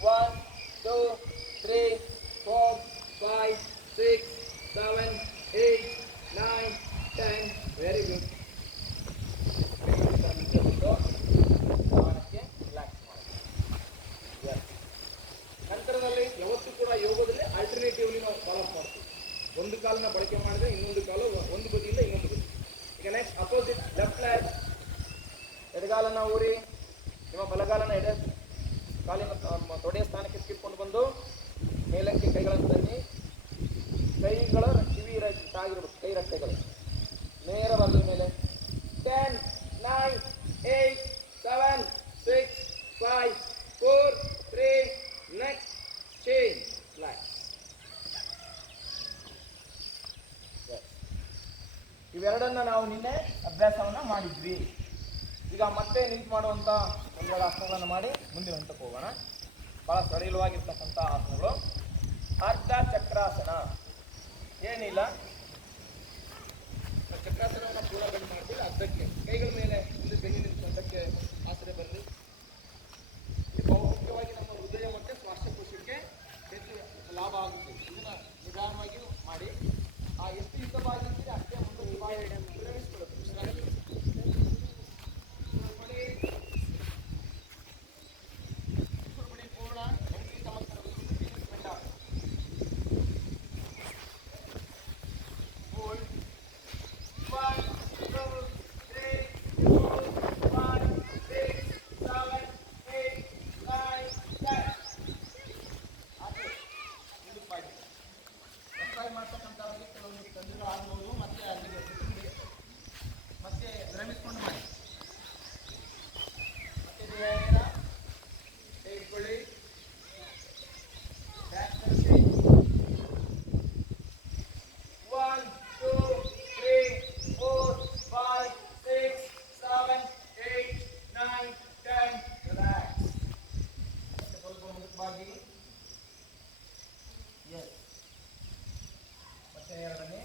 One, two, three, four, five, six, seven, eight, nine, ten. Very good. ನಂತರದಲ್ಲಿ ಯಾವತ್ತು ಕೂಡ ಯೋಗದಲ್ಲಿ ಆಲ್ಟರ್ನೇಟಿವ್ಲಿ ನಾವು ಮಾಡ್ತೀವಿ ಒಂದು ಕಾಲನ್ನ ಬಳಕೆ ಮಾಡಿದ್ರೆ ಇನ್ನೊಂದು ಕಾಲು ಒಂದು ಬದಿಯಿಂದ ಇನ್ನೊಂದು ಬದಿ ಈಗ ನೆಕ್ಸ್ಟ್ ಅಪೋಸಿಟ್ ಲೆಫ್ಟ್ ಲೆಗ್ ಎಡಗಾಲನ ಊರಿ ನಿಮ್ಮ ಬಲಗಾಲನ ಎಡೆ ಇವೆರಡನ್ನ ನಾವು ನಿನ್ನೆ ಅಭ್ಯಾಸವನ್ನ ಮಾಡಿದ್ವಿ. ಈಗ ಮತ್ತೆ ನಿಂತು ಮಾಡುವಂಥ ಒಂದೆರಡು ಆಸನಗಳನ್ನು ಮಾಡಿ ಮುಂದಿನ ಹಂತಕ್ಕೆ ಹೋಗೋಣ. ಬಹಳ ಸಡಿಲವಾಗಿರ್ತಕ್ಕಂಥ ಆಸನಗಳು. ಅರ್ಧ ಚಕ್ರಾಸನ. ಏನಿಲ್ಲ? ಚಕ್ರಾಸನವನ್ನು ಪೂರ್ಣಗೊಂಡು ಮಾಡ್ತೀವಿ. ಅರ್ಧಕ್ಕೆ. ಕೈಗಳ ಮೇಲೆ ವಾಗಿ ಎಸ್. ಮತ್ತೆ ಎರಡನೇ,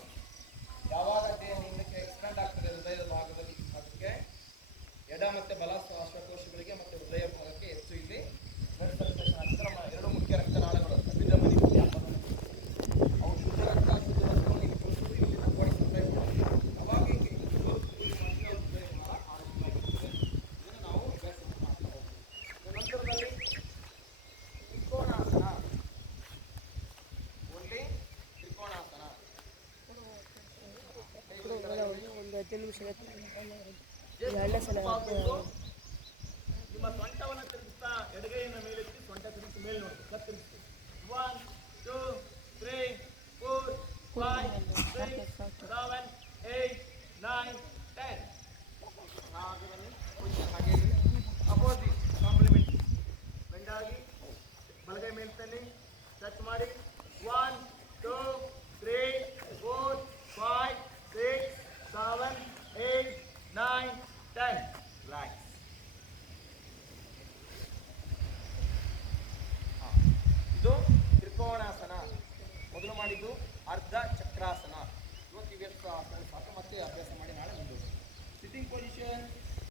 ಯಾವಾಗ ದೇಹ ಹಿಂದಕ್ಕೆ ಎಕ್ಸ್ಟೆಂಡ್ ಆಗ್ತದೆ ಹೃದಯದ ಭಾಗದಲ್ಲಿ ಅದಕ್ಕೆ ಎಡ ಮತ್ತೆ ಬಲ ಶ್ವಾಸ ಹತ್ತು ನಿಮ್ಮ ಸೊಂಟವನ್ನು ತಿರುಗಿಸ್ತಾ ಎಡಗೈಯನ್ನು ಮೇಲೆತ್ತಿ ಸೊಂಟ ತಿರುಗಿಸಿ ಮೇಲೆ ನೋಡಿ ಕತ್ತಿರಿಸಿ ಮೊದಲು ಮಾಡಿದ್ದು ಅರ್ಧ ಚಕ್ರಾಸನ. ಇವತ್ತು ಇವೆಷ್ಟು ಆಸನ ಮತ್ತೆ ಅಭ್ಯಾಸ ಮಾಡಿ ನಾಳೆ ಮುಂದುವರಿಸಿ ಸಿಟ್ಟಿಂಗ್ ಪೊಸಿಷನ್